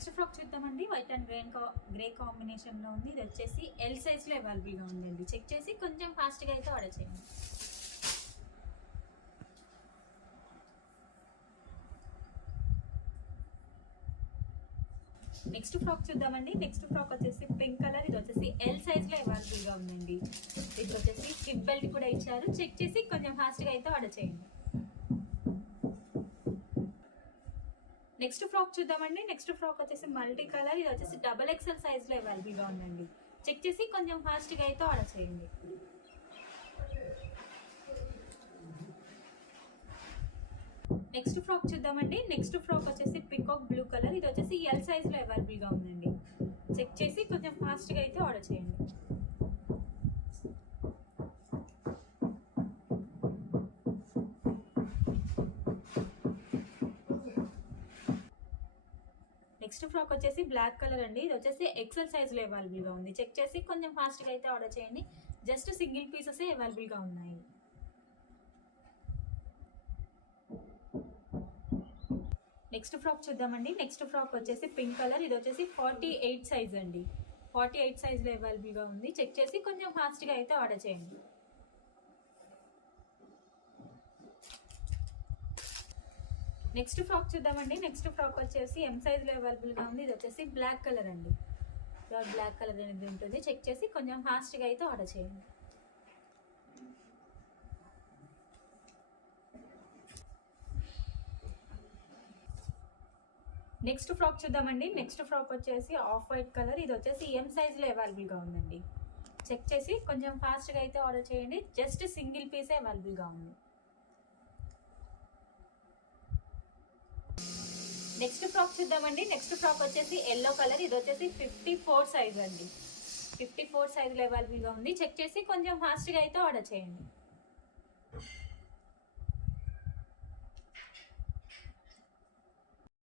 Next frock చూద్దామండి. White and grey కాంబినేషన్లో ఉంది. ఇది వచ్చేసి ఎల్ సైజ్లో అవైలబుల్గా ఉందండి. చెక్ చేసి కొంచెం ఫాస్ట్గా అయితే ఆర్డర్ చేయండి. నెక్స్ట్ ఫ్రాక్ చూద్దామండి. నెక్స్ట్ ఫ్రాక్ వచ్చేసి పింక్ కలర్. ఇది వచ్చేసి ఎల్ సైజ్లో అవైలబుల్గా ఉందండి. ఇది వచ్చేసి హిప్ బెల్ట్ కూడా ఇచ్చారు. చెక్ చేసి కొంచెం ఫాస్ట్గా అయితే ఆర్డర్ చేయండి. నెక్స్ట్ ఫ్రాక్ చూద్దామండి. నెక్స్ట్ ఫ్రాక్ వచ్చేసి మల్టీ కలర్. ఇది వచ్చేసి XXL సైజ్లో అవైలబుల్గా ఉందండి. చెక్ చేసి కొంచెం ఫాస్ట్గా అయితే ఆర్డర్ చేయండి. నెక్స్ట్ ఫ్రాక్ చూద్దామండి. నెక్స్ట్ ఫ్రాక్ వచ్చేసి పికాక్ బ్లూ కలర్. ఇది వచ్చేసి ఎల్ సైజ్లో అవైలబుల్గా ఉందండి. చెక్ చేసి కొంచెం ఫాస్ట్గా అయితే ఆర్డర్ చేయండి. నెక్స్ట్ ఫ్రాక్ వచ్చేసి బ్లాక్ కలర్ అండి. ఇది వచ్చేసి ఎక్సెల్ సైజ్లో అవైలబుల్గా ఉంది. చెక్ చేసి కొంచెం ఫాస్ట్గా అయితే ఆర్డర్ చేయండి. జస్ట్ సింగిల్ పీసెస్ అవైలబుల్గా ఉన్నాయి. నెక్స్ట్ ఫ్రాక్ చూద్దామండి. నెక్స్ట్ ఫ్రాక్ వచ్చేసి పింక్ కలర్. ఇది వచ్చేసి 48 సైజ్ అండి. 48 సైజ్లో అవైలబుల్గా ఉంది. చెక్ చేసి కొంచెం ఫాస్ట్గా అయితే ఆర్డర్ చేయండి. నెక్స్ట్ ఫ్రాక్ చూద్దామండి. నెక్స్ట్ ఫ్రాక్ వచ్చేసి ఎం సైజ్లో అవైలబుల్గా ఉంది. ఇది వచ్చేసి బ్లాక్ కలర్ అండి. బ్లాక్ కలర్ అనేది ఉంటుంది. చెక్ చేసి కొంచెం ఫాస్ట్గా అయితే ఆర్డర్ చేయండి. నెక్స్ట్ ఫ్రాక్ చూద్దామండి. నెక్స్ట్ ఫ్రాక్ వచ్చేసి ఆఫ్ వైట్ కలర్. ఇది వచ్చేసి ఎం సైజ్లో అవైలబుల్గా ఉందండి. చెక్ చేసి కొంచెం ఫాస్ట్గా అయితే ఆర్డర్ చేయండి. జస్ట్ సింగిల్ పీసే అవైలబుల్గా ఉంది. నెక్స్ట్ ఫ్రాక్ చూద్దామండి. నెక్స్ట్ ఫ్రాక్ వచ్చేసి ఎల్లో కలర్. ఇది వచ్చేసి 54 సైజ్ అండి. 54 సైజ్లో అవైలబుల్గా ఉంది. చెక్ చేసి కొంచెం ఫాస్ట్గా అయితే ఆర్డర్ చేయండి.